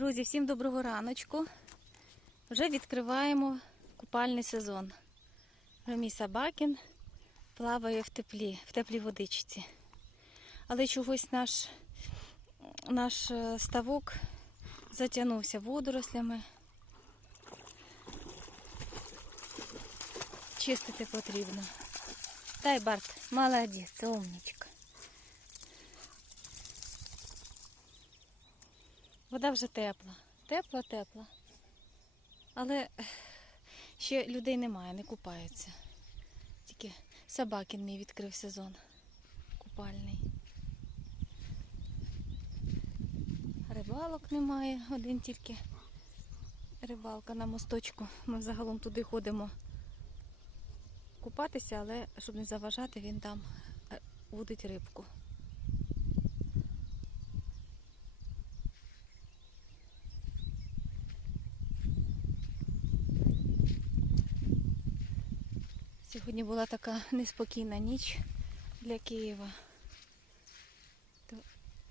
Друзі, всім доброго раночку. Вже відкриваємо купальний сезон. Ромій Собакін плаває в теплі, в теплій водичці. Але чогось наш, наш е, ставок затягнувся водорослями. Чистити потрібно. Дай, Барт, молодець, умничка. Вода вже тепла. Тепла, тепла. Але ще людей немає, не купаються. Тільки Собакін мій відкрив сезон купальний. Рибалок немає, один тільки рибалка на мосточку. Ми взагалом туди ходимо купатися, але щоб не заважати, він там е, водить рибку. Сьогодні була така неспокійна ніч для Києва.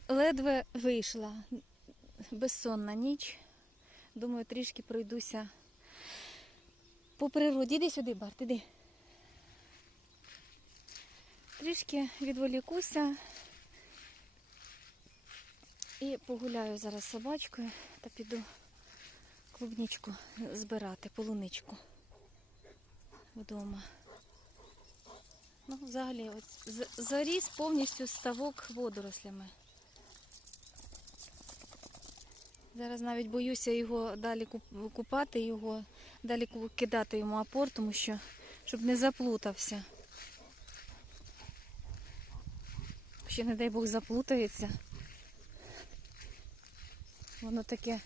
Ледве вийшла безсонна ніч. Думаю, трішки пройдуся по природі. Іди сюди, Барт, іди. Трішки відволікуся і погуляю зараз собачкою та піду клубничку збирати, полуничку вдома. Ну, взагалі, от заріс повністю ставок водорослями. Зараз навіть боюся його далі купати, його далі кидати йому опор, тому що щоб не заплутався. Ще, не дай Бог, заплутається. Воно таке,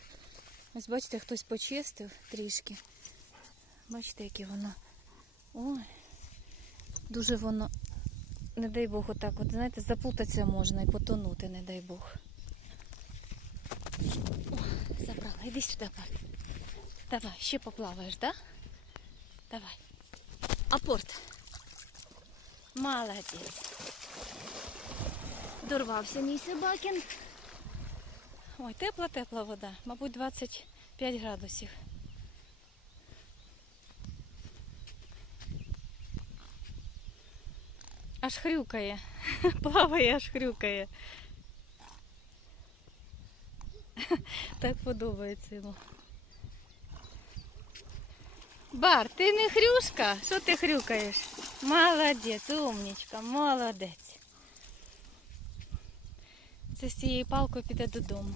ось бачите, хтось почистив трішки. Бачите, яке воно. Ой, дуже воно, не дай Бог, отак, от, знаєте, заплутатися можна і потонути, не дай Бог. О, забрала, іди сюди, Бар. Давай, ще поплаваєш, да? Давай. Апорт. Молодець. Дорвався мій собакін. Ой, тепла-тепла вода. Мабуть, 25 градусів. Аж хрюкає. Плаває, аж хрюкає. Так подобається йому. Бар, ти не хрюшка? Що ти хрюкаєш? Молодець, умнічка, молодець. Це з цією палкою піде додому.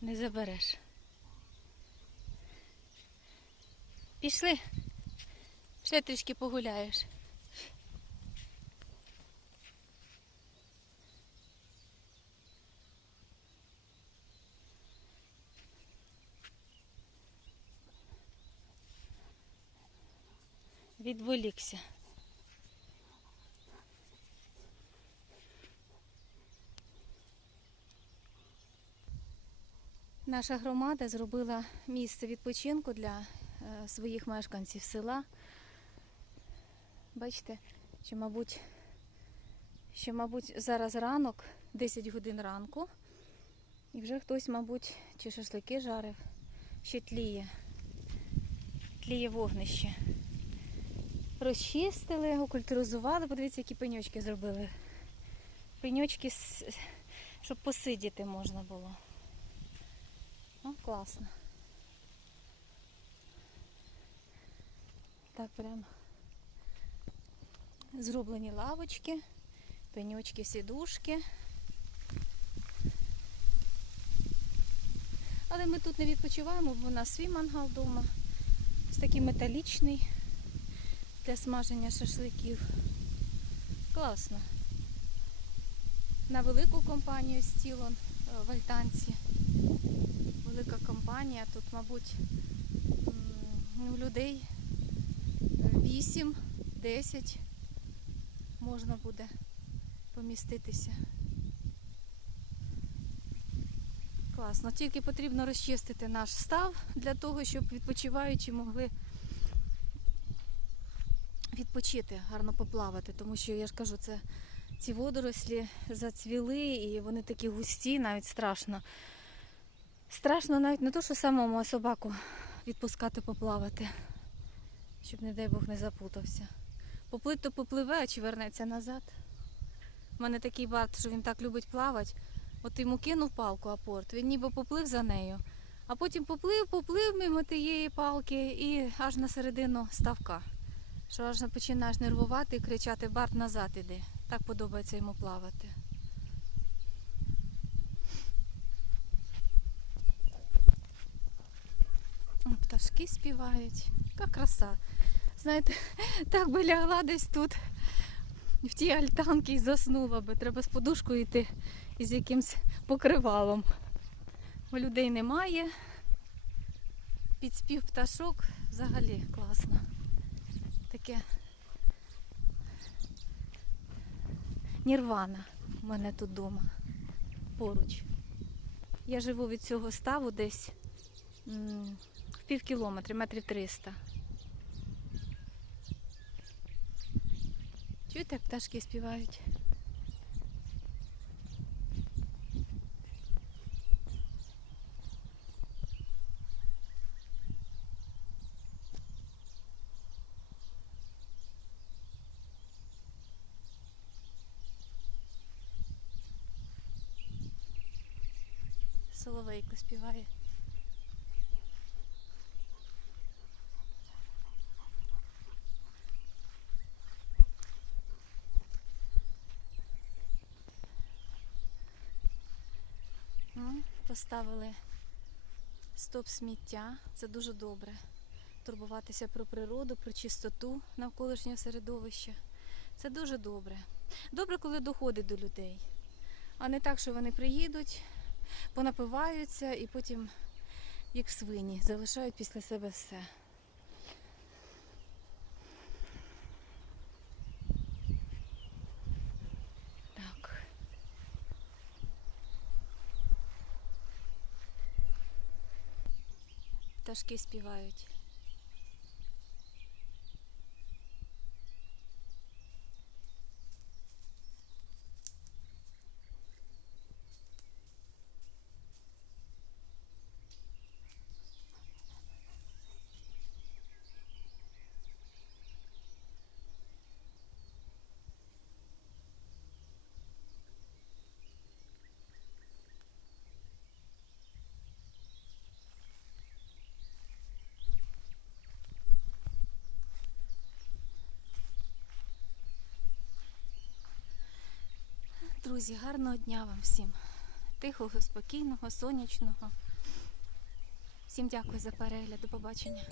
Не забереш. Пішли. Ще трішки погуляєш. Відволікся. Наша громада зробила місце відпочинку для е, своїх мешканців села. Бачите, що, мабуть, що, мабуть, зараз ранок, 10 годин ранку, і вже хтось, мабуть, чи шашлики жарив, ще тліє, тліє вогнище. Розчистили, окультуризували, подивіться, які пеньочки зробили. Пеньочки, щоб посидіти можна було. О, класно. Так прям зроблені лавочки, пеньочки, сідушки. Але ми тут не відпочиваємо, бо у нас свій мангал вдома. Ось такий металічний для смаження шашликів. Класно. На велику компанію стілон в Альтанці велика компанія. Тут, мабуть, ну, людей 8-10 можна буде поміститися. Класно. Тільки потрібно розчистити наш став для того, щоб відпочиваючі могли відпочити, гарно поплавати, тому що я ж кажу, це ці водорослі зацвіли і вони такі густі, навіть страшно Страшно навіть не то, що самому а собаку відпускати поплавати, щоб, не дай Бог, не запутався. Поплить то попливе, а чи вернеться назад. У мене такий барт, що він так любить плавати. От йому кинув палку апорт, він ніби поплив за нею, а потім поплив, поплив мимо тієї палки і аж на середину ставка. Що аж починаєш нервувати і кричати Барт назад іди. Так подобається йому плавати. Пташки співають. Яка краса. Знаєте, так би лягла десь тут, в тій альтанці і заснула би. Треба з подушкою йти із якимсь покривалом. Бо людей немає. Підспів пташок взагалі класно. Таке нірвана у мене тут вдома поруч. Я живу від цього ставу десь в пів кілометрі, метрів 300. Чуєте, як пташки співають? Соловейко співає. Ну, Поставили стоп сміття. Це дуже добре. Турбуватися про природу, про чистоту навколишнього середовища. Це дуже добре. Добре, коли доходить до людей. А не так, що вони приїдуть, понапиваються і потім, як свині, залишають після себе все. Так. Пташки співають. Друзі, гарного дня вам всім. Тихого, спокійного, сонячного. Всім дякую за перегляд. До побачення.